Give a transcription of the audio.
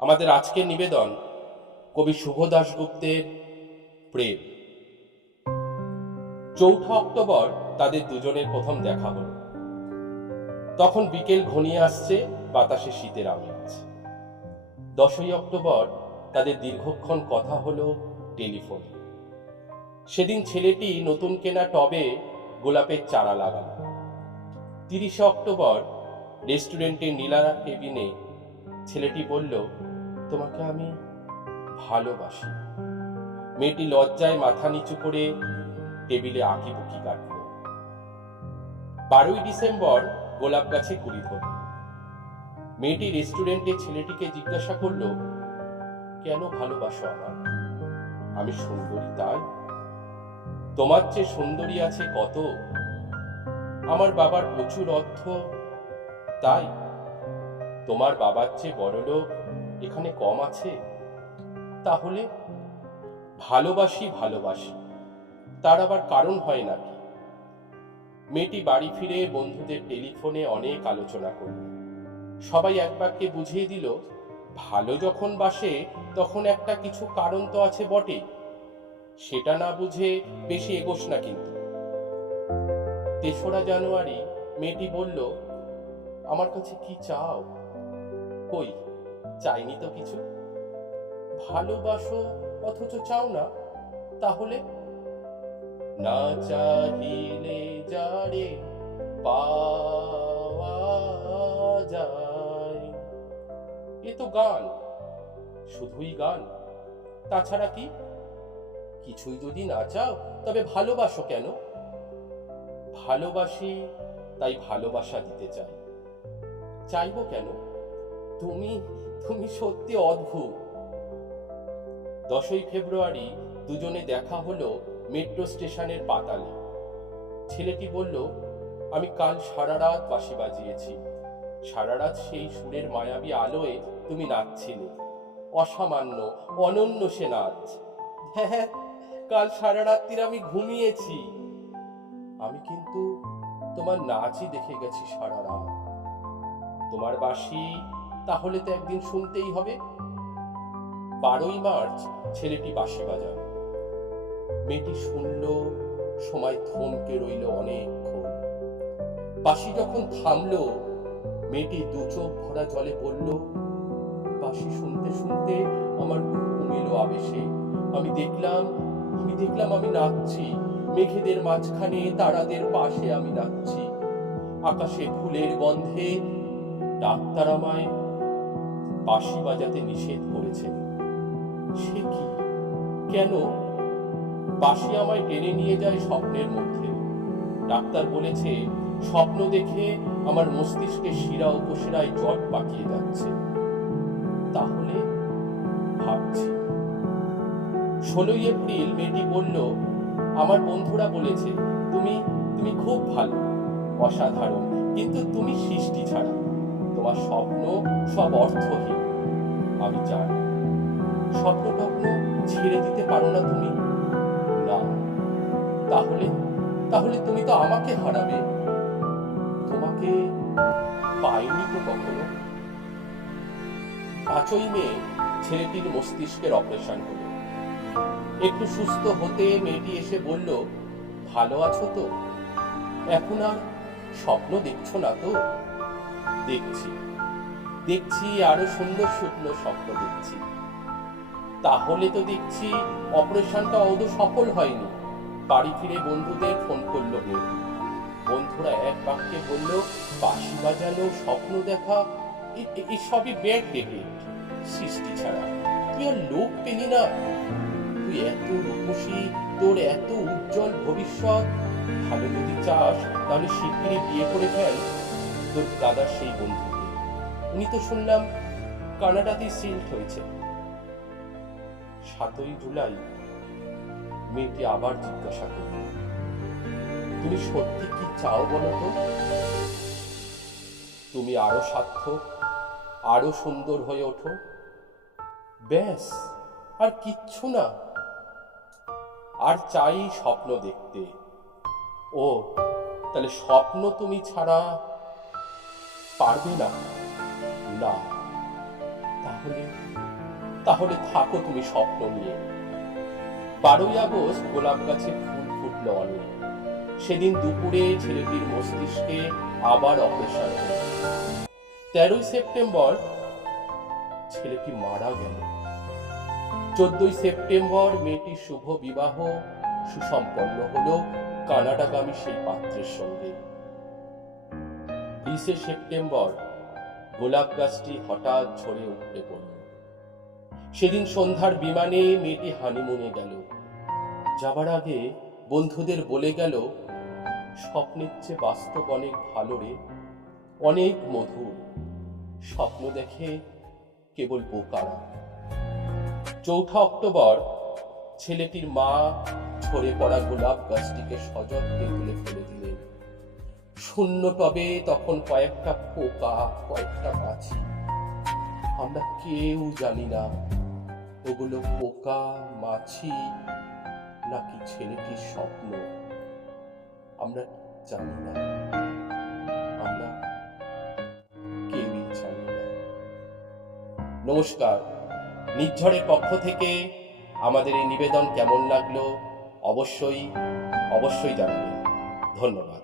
আমাদের আজকের নিবেদন কবি শুভ দাশগুপ্তের প্রেম। ৪ অক্টোবর তাদের দুজনের প্রথম দেখা হলো। তখন বিকেল ঘনিয়ে আসছে, বাতাসে শীতের আমেজ। ১০ই অক্টোবর তাদের দীর্ঘক্ষণ কথা হলো টেলিফোনে। সেদিন ছেলেটি নতুন কেনা টবে গোলাপের চারা লাগালো। ৩০শে অক্টোবর রেস্টুরেন্টের নীলা কেবিনে ছেলেটি বলল, তোমাকে আমি ভালোবাসি। মেয়েটি লজ্জায় মাথা নিচু করে টেবিলে আঁকিবুকি কাটল। ১২ই ডিসেম্বর গোলাপ গাছে কুড়ি ধরল। মেয়েটি রেস্টুরেন্টে ছেলেটিকে জিজ্ঞাসা করল, কেন ভালোবাসো আমার? আমি সুন্দরী তাই? তোমার চেয়ে সুন্দরী আছে কত। আমার বাবার প্রচুর অর্থ তাই? তোমার বাবার চেয়ে বড়লোক এখানে কম আছে? তাহলে ভালোবাসি ভালোবাসি, তার আবার কারণ হয় নাকি? মেয়েটি বাড়ি ফিরে বন্ধুদের টেলিফোনে অনেক আলোচনা করল। সবাই এক বাক্যে বুঝিয়ে দিল, ভালো যখন বাসে তখন একটা কিছু কারণ তো আছে বটে। সেটা না বুঝে বেশি এগোস না কিন্তু। ৩রা জানুয়ারি মেয়েটি বলল, আমার কাছে কি চাও? কই, চাইনি তো কিছু। ভালোবাসো অথচ চাও না? তাহলে না চাহিলে যারে পাওয়া যায়। এ তো গান, শুধুই গান, তাছাড়া কি? কিছুই যদি না চাও তবে ভালোবাসো কেন? ভালোবাসি তাই ভালোবাসা দিতে চাই। চাইবো কেন? তুমি তুমি সত্যি অদ্ভুত। ১০ই ফেব্রুয়ারি দুজনে দেখা হলো মেট্রো স্টেশনের পাতালে। ছেলেটি বলল, আমি কাল সারা রাত বাঁশি বাজিয়েছি। সারা রাত সেই সুরের মায়াবী আলোয় তুমি নাচছিলে। অসামান্য, অনন্য সে নাচ। হ্যাঁ, কাল সারা রাত্রির আমি ঘুমিয়েছি। আমি কিন্তু তোমার নাচই দেখে গেছি সারা রাত। তোমার বাঁশি তাহলে তো একদিন শুনতেই হবে। ১২ই মার্চ ছেলেটি বাঁশি বাজাল। মেয়েটি শুনল, সময় থমকে রইল অনেকক্ষণ। বাঁশি যখন থামলো, মেয়েটি দু চোখ ভরা জলে বলল, বাঁশি শুনতে শুনতে আমার ঘুম এলো আবেশে। আমি দেখলাম আমি নাচছি। মেঘেদের মাঝখানে তারাদের পাশে আমি নাচছি। আকাশে ফুলের গন্ধে ডাক্তার আমায় বাঁশি বাজাতে নিষেধ করেছে। সে কি? কেন? বাঁশি আমায় টেনে নিয়ে যায় স্বপ্নের মধ্যে। ডাক্তার বলেছে, স্বপ্ন দেখে আমার মস্তিষ্কে শিরা উপশিরায় জট পাকিয়ে যাচ্ছে। তাহলে ভাবছি। ১৬ই এপ্রিল মেয়েটি বলল, আমার বন্ধুরা বলেছে তুমি তুমি খুব ভালো, অসাধারণ, কিন্তু তুমি সৃষ্টি ছাড়া। তোমার স্বপ্ন সব অর্থহীন। আমি জানি। স্বপ্ন টপ্ন ছেড়ে দিতে পারো না তুমি? না। তাহলে তাহলে তুমি তো আমাকে হারাবে। তোমাকে পাইনি তো কখনো। ৫ই মে ছেলেটির মস্তিষ্কের অপারেশন হলো। একটু সুস্থ হতে মেয়েটি এসে বলল, ভালো আছো তো? এখন আর স্বপ্ন দেখছো না তো? দেখছি দেখছি, আরো সুন্দর সুন্দর স্বপ্ন দেখছি। তাহলে তো দেখছি অপারেশনটা আদৌ সফল হয়নি। বাড়ি ফিরে বন্ধুদের ফোন করলো মেয়েটি। বন্ধুরা এক বাক্যে বলল, বাঁশি বাজানো, স্বপ্ন দেখা, এসবই ব্যাড ডেবিট, সৃষ্টি ছাড়া। তুই আর লোক পেলি না। তুই এত রূপসী, তোর এত উজ্জ্বল ভবিষ্যৎ। ভালো যদি চাস তাহলে শিগগিরই বিয়ে করে ফেল তোর দাদার সেই বন্ধুকে। উনি তো শুনলাম কানাডাতেই সিল্ড হয়েছে। ৭ই জুলাই মেয়েটি আবার জিজ্ঞাসা করল, তুমি সত্যি কি চাও বলো তো? তুমি আরো সার্থক, আরো সুন্দর হয়ে ওঠো, ব্যাস, আর কিচ্ছু না। আর চাই স্বপ্ন দেখতে। ও, তাহলে স্বপ্ন তুমি ছাড়া পারবে না? না, তাহলে তাহলে থাকো তুমি স্বপ্ন নিয়ে। 12ই আগস্ট গোলাপ গাছে ফুল ফুটলো অনেক। সেদিন দুপুরে ছেলেটির মস্তিষ্কে আবার অপারেশন হলো। 13ই সেপ্টেম্বর ছেলেটি মারা গেল। 14ই সেপ্টেম্বর মেয়েটির শুভ বিবাহ সুসম্পন্ন হলো কানাডাগামী সেই পাত্রের সঙ্গে। 20শে সেপ্টেম্বর গোলাপ গাছটি হঠাৎ ঝরে উঠে পড়ল। সেদিন সন্ধ্যার বিমানে মেয়েটি হানিমুনে গেল। যাবার আগে বন্ধুদের বলে গেল, স্বপ্নের চেয়ে বাস্তব অনেক ভালো রে, অনেক মধুর। স্বপ্ন দেখে কেবল বোকারা। 4 অক্টোবর ছেলেটির মা ঝরে পড়া গোলাপ গাছটিকে সযত্নে তুলে ফেলে দিলেন। শূন্য টবে তখন কয়েকটা পোকা, কয়েকটা মাছি। আমরা কেউ জানি না ওগুলো পোকা, মাছি নাকি ছেলেটির স্বপ্ন। আমরা জানি না, আমরা কেউই জানি না। নমস্কার। নির্ঝরের পক্ষ থেকে আমাদের এই নিবেদন কেমন লাগলো অবশ্যই জানাবেন। ধন্যবাদ।